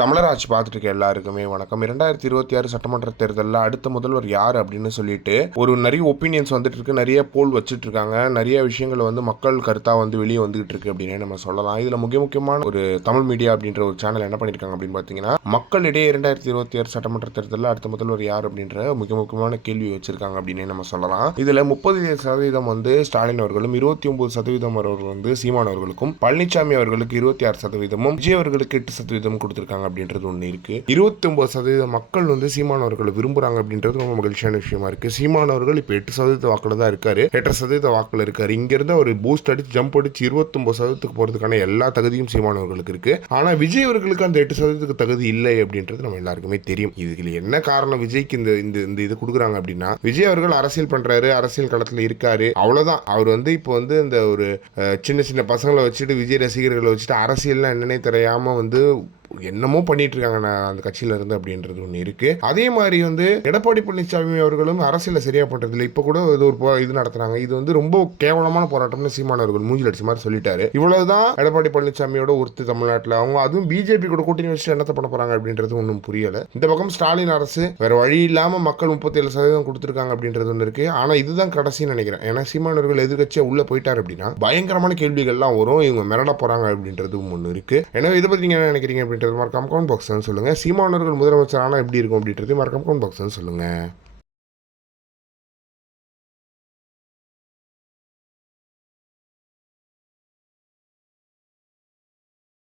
தமிழர் ஆட்சி பார்த்துட்டு இருக்க எல்லாருக்குமே வணக்கம். 2026 சட்டமன்ற தேர்தலில் அடுத்த முதல்வர் யார் அப்படின்னு சொல்லிட்டு நிறைய ஒப்பீனியன்ஸ் வந்துட்டு இருக்கு, நிறைய போல் வச்சுட்டு இருக்காங்க, நிறைய விஷயங்கள் மக்கள் கருத்தா வெளியே வந்துகிட்டு இருக்கு அப்படின்னு நம்ம சொல்லலாம். இதுல முக்கியமான ஒரு தமிழ் மீடியா அப்படின்ற ஒரு சேனல் என்ன பண்ணிருக்காங்க அப்படின்னு பாத்தீங்கன்னா, மக்களிடையே 2026 சட்டமன்ற தேர்தலில் அடுத்த முதல்வர் யார் அப்படின்ற முக்கியமான கேள்வி வச்சிருக்காங்க அப்படின்னு நம்ம சொல்லலாம். இதுல 30% ஸ்டாலின் அவர்களும், 29% அவர்கள் சீமான் அவர்களுக்கும், பழனிசாமி அவர்களுக்கு 26%, விஜய் அவர்களுக்கு 8% கொடுத்திருக்காங்க அப்படின்றது ஒண்ணு இருக்கு. 29% மக்கள் சீமானவர்களை விரும்புறாங்க அப்படின்றது ரொம்ப மகிழ்ச்சியான விஷயமா இருக்கு. சீமானவர்கள் இப்ப 8% வாக்குல தான் இருக்காரு, 8% வாக்குல இருக்காரு. இங்க இருந்து ஒரு பூஸ்ட் அடிச்சு ஜம்ப் அடிச்சு 29% போறதுக்கான எல்லா தகுதியும் சீமானவர்களுக்கு இருக்கு. ஆனா விஜய் அவர்களுக்கு அந்த 8% தகுதி இல்லை அப்படின்றது நம்ம எல்லாருக்குமே தெரியும். இதுல என்ன காரணம் விஜய்க்கு இந்த இது கொடுக்குறாங்க அப்படின்னா, விஜய் அவர்கள் அரசியல் பண்றாரு, அரசியல் களத்துல இருக்காரு, அவ்வளவுதான். அவர் இப்போ இந்த ஒரு சின்ன சின்ன பசங்களை வச்சுட்டு, விஜய் ரசிகர்களை வச்சுட்டு அரசியல் என்னன்னே தெரியாம என்னமோ பண்ணிட்டு இருக்காங்க நான் அந்த கட்சியில இருந்து அப்படின்றது ஒண்ணு இருக்கு. அதே மாதிரி எடப்பாடி பழனிசாமி அவர்களும் அரசியல சரியா பண்றது இல்லை. இப்ப கூட இது நடத்துறாங்க. இது ரொம்ப கேவலமான போராட்டம்னு சீமானவர்கள் மூஞ்சில் அடிச்ச மாதிரி சொல்லிட்டாரு. இவ்வளவுதான் எடப்பாடி பழனிசாமியோட ஒருத்து தமிழ்நாட்டில். அவங்க அதுவும் பிஜேபி கூட கூட்டணி வச்சு என்னத்தை பண்ண போறாங்க அப்படின்றது ஒன்றும் புரியல. இந்த பக்கம் ஸ்டாலின் அரசு வேற வழி இல்லாம மக்கள் 37% கொடுத்திருக்காங்க அப்படின்றது ஒன்று இருக்கு. ஆனா இதுதான் கடைசின்னு நினைக்கிறேன். ஏன்னா சீமானவர்கள் எதிர்கட்சியா உள்ள போயிட்டாரு அப்படின்னா பயங்கரமான கேள்விகள்லாம் வரும். இவங்க மிரட போறாங்க அப்படின்றதும் ஒன்று இருக்கு. எனவே இதை பத்தி நீங்க என்ன நினைக்கிறீங்க அப்படின்றது மறக்காம கமெண்ட் பாக்ஸ்ல சொல்லுங்க. சீமானவர்கள் முதலமைச்சர் ஆனா எப்படி இருக்கும் அப்படின்றது மறக்காம கமெண்ட் பாக்ஸ்ல சொல்லுங்க.